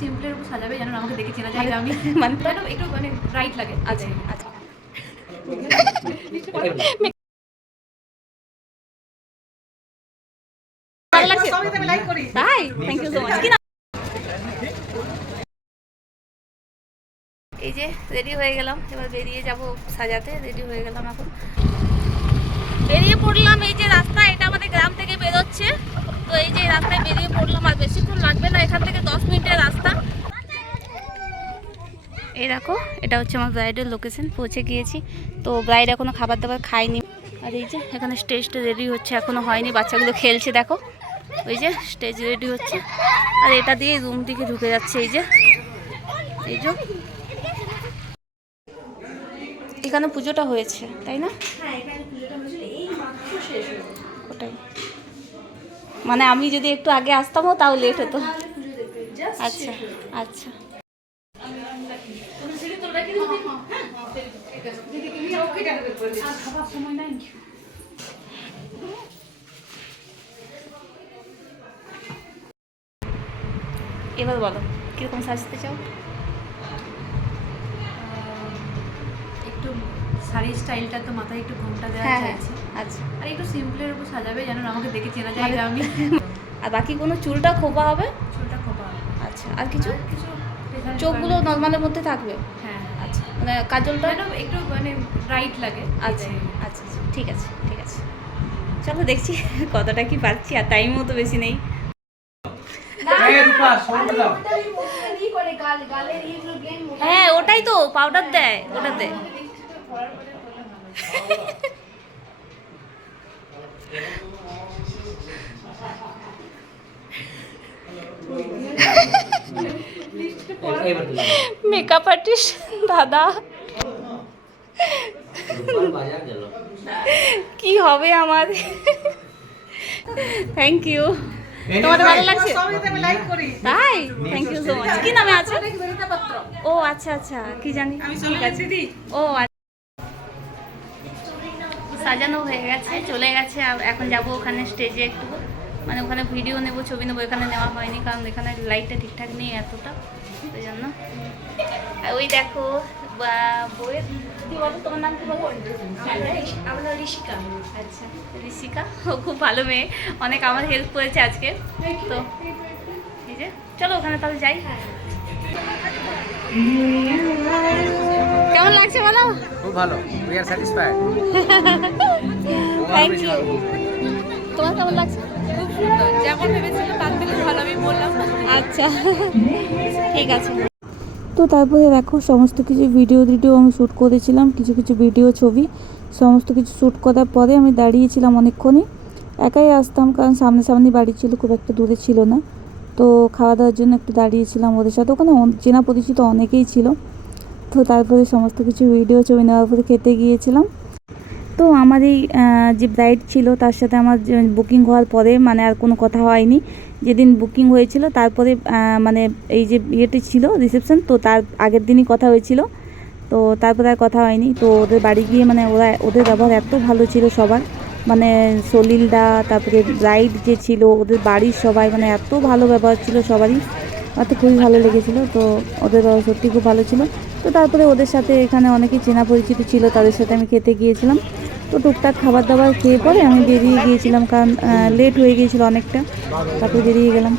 সিম্পলের উপর সাজাবে যেন আমাকে দেখে চেনা যায় আমি মানে একটু মানে ব্রাইট লাগে। আচ্ছা আচ্ছা ভালো লাগছে ভাই, থ্যাংক ইউ সো মাচ। এই যে রেডি হয়ে গেলাম, এবার বেরিয়ে যাব সাজাতে। রেডি হয়ে গেলাম, এখন বেরিয়ে পড়লাম। এই যে রাস্তা, এটা আমাদের গ্রাম থেকে বেরোচ্ছে, তো এই যে রাস্তায় বেরিয়ে পড়লাম। আর বেশিক্ষণ লাগবে না, এখান থেকে 10 মিনিটের রাস্তা। এই দেখো, এটা হচ্ছে আমার ব্রাইডের লোকেশন, পৌঁছে গিয়েছি। তো ব্রাইড এখনো খাবার দাবার খায়নি। আর এই যে এখানে স্টেজটা রেডি হচ্ছে, এখনো হয়নি, বাচ্চাগুলো খেলছে দেখো। ওই যে স্টেজ রেডি হচ্ছে, আর এটা দিয়ে রুম দিকে ঢুকে যাচ্ছে। এই যে এখানে পুজোটা হয়েছে তাই না? ওটাই, মানে আমি যদি একটু আগে আসতামও তাও লেট হতো। আচ্ছা আচ্ছা, এবার বলো কিরকম সাজতে চাও? একটু শাড়ির স্টাইলটা তো মাথায় একটু ঘোমটা দেওয়া চাইছি। আচ্ছা, আর একটু সিম্পলের উপর সাজাবে যেন আমাকে দেখে চেনা যায় আমি। আর বাকি কোনো চুলটা খোপা হবে? চুলটা খোপা হবে। আচ্ছা, আর কিছু? চোখগুলো নর্মালের মধ্যে থাকবে? হ্যাঁ। আচ্ছা, মানে কাজলটা একটু মানে ব্রাইট লাগে। আচ্ছা আচ্ছা, ঠিক আছে ঠিক আছে, চলো দেখছি কতটা কি পাচ্ছি। আর টাইমও তো বেশি নেই। হ্যাঁ ওটাই তো, পাউডার দেয় ওটাতে। মেকআপ আর্টিস্ট দাদা, কি হবে আমার। থ্যাংক ইউ, তোমাদের ভালো লাগছে? তাই, থ্যাংক ইউ সো মাচ। কি নামে আছে? ও আচ্ছা আচ্ছা, কি জানি। ঠিক আছে, ও সাজানো হয়ে গেছে, চলে গেছে। এখন যাব ওখানে স্টেজে, একটু মানে ওখানে ভিডিও নেব, ছবি নেবো। এখানে নেওয়া হয়নি কারণ এখানে লাইটটা ঠিকঠাক নেই এতটা, ওই জন্য। ওই দেখো বইয়ের, কি বলো তোমার নাম? কি বলো? আমার নাম ঋষিকা। আচ্ছা ঋষিকা, ও খুব ভালো মেয়ে, অনেক আমার হেল্প করেছে আজকে। তো এই যে চলো ওখানে তাহলে যাই। কেমন লাগছে বলো? খুব ভালো, we are satisfied. Thank you. তোমার কেমন লাগছে? খুব সুন্দর, যেমন ভেবেছিলাম তার থেকে ভালো, আমি বললাম। আচ্ছা ঠিক আছে। তো তারপরে দেখো সমস্ত কিছু ভিডিও আমি শ্যুট করেছিলাম, কিছু কিছু ভিডিও ছবি সমস্ত কিছু শ্যুট করার পরে আমি দাঁড়িয়েছিলাম অনেকক্ষণই। একাই আসতাম কারণ সামনাসামনি বাড়ি ছিল, খুব একটা দূরে ছিল না। তো খাওয়া দাওয়ার জন্য একটু দাঁড়িয়েছিলাম ওদের সাথে, ওখানে চেনা পরিচিত অনেকেই ছিল। তো তারপরে সমস্ত কিছু ভিডিও ছবি নেওয়ার পরে খেতে গিয়েছিলাম। তো আমার এই যে ব্রাইড ছিল তার সাথে আমার বুকিং হওয়ার পরে মানে আর কোনো কথা হয়নি। যেদিন বুকিং হয়েছিল তারপরে মানে এই যে ইয়েটি ছিল রিসেপশন, তো তার আগের দিনই কথা হয়েছিল। তো তারপরে আর কথা হয়নি। তো ওদের বাড়ি গিয়ে মানে ওদের ব্যবহার এত ভালো ছিল সবার, মানে সলিলদা, তারপরে ব্রাইড যে ছিল, ওদের বাড়ির সবাই, মানে এত ভালো ব্যবহার ছিল সবারই, আমার তো খুবই ভালো লেগেছিলো। তো ওদের ব্যবহার সত্যি খুব ভালো ছিল। তো তারপরে ওদের সাথে এখানে অনেকেই চেনা পরিচিত ছিল, তাদের সাথে আমি খেতে গিয়েছিলাম। তো টুকটাক খাবার দাবার খেয়ে পরে আমি বেরিয়ে গিয়েছিলাম কারণ লেট হয়ে গিয়েছিলো অনেকটা, তারপরে বেরিয়ে গেলাম।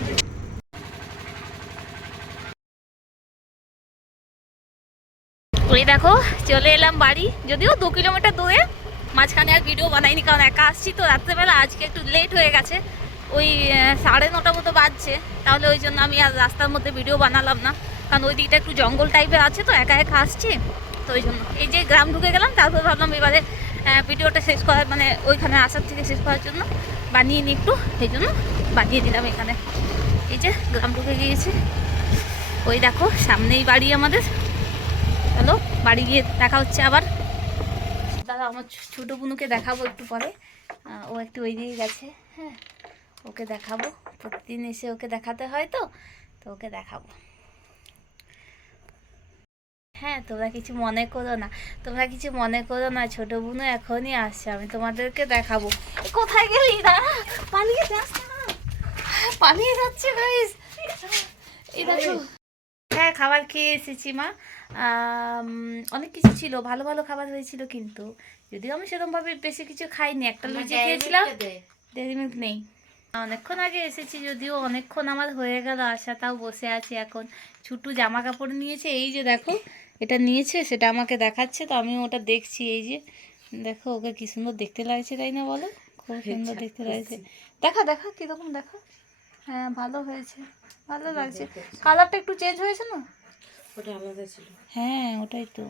ওই দেখো চলে এলাম বাড়ি, যদিও 2 কিলোমিটার দূরে। মাঝখানে আর ভিডিও বানাইনি কারণ একা আসছি তো রাত্রেবেলা, আজকে একটু লেট হয়ে গেছে, ওই 9:30 মতো বাজছে। তাহলে ওই জন্য আমি আর রাস্তার মধ্যে ভিডিও বানালাম না, কারণ ওই দিকটা একটু জঙ্গল টাইপের আছে, তো একা একা আসছি, তো ওই জন্য। এই যে গ্রাম ঢুকে গেলাম, তারপর ভাবলাম এবারে ভিডিওটা শেষ করার, মানে ওইখানে আসার থেকে শেষ করার জন্য বানিয়ে নিই একটু, সেই জন্য বানিয়ে দিলাম এখানে। এই যে গ্রাম ঢুকে গিয়েছে, ওই দেখো সামনেই বাড়ি আমাদের। চলো বাড়ি গিয়ে দেখা হচ্ছে আবার। দাদা আমার ছোটো বোনুকে দেখাবো একটু পরে, ও একটু ওই দিকে গেছে। হ্যাঁ, ওকে দেখাবো, প্রতিদিন এসে ওকে দেখাতে হয়, তো ওকে দেখাবো। হ্যাঁ, তোমরা কিছু মনে করো না, তোমরা কিছু মনে করো না, ছোটো বোনও এখনই আসছে, আমি তোমাদেরকে দেখাবো। কোথায় গেলি? দাঁড়া, পালিয়ে যাচ্ছে না, পালিয়ে যাচ্ছে গাইস, এই দেখো। খাবার খেয়ে এসেছি মা। অনেক কিছু ছিল, ভালো ভালো খাবার হয়েছিল, কিন্তু যদিও আমি সেরকমভাবে বেশি কিছু খাইনি, একটা লুচি খেয়েছিলাম। ডেয়ারি মিল্ক নেই। অনেকক্ষণ আগে এসেছি, যদিও অনেকক্ষণ আমার হয়ে গেল আসা, তাও বসে আছি এখন। ছুটু জামা কাপড় নিয়েছে, এই যে দেখো এটা নিয়েছে, সেটা আমাকে দেখাচ্ছে, তো আমি ওটা দেখছি। এই যে দেখো ওকে কি সুন্দর দেখতে লাগছে, তাই না বলো? খুব সুন্দর দেখতে লাগছে। দেখা দেখা কীরকম দেখা। হ্যাঁ ভালো হয়েছে, ভালো লাগছে। কালারটা একটু চেঞ্জ হয়েছে না? ওটা আলাদা ছিল। হ্যাঁ ওটাই তো।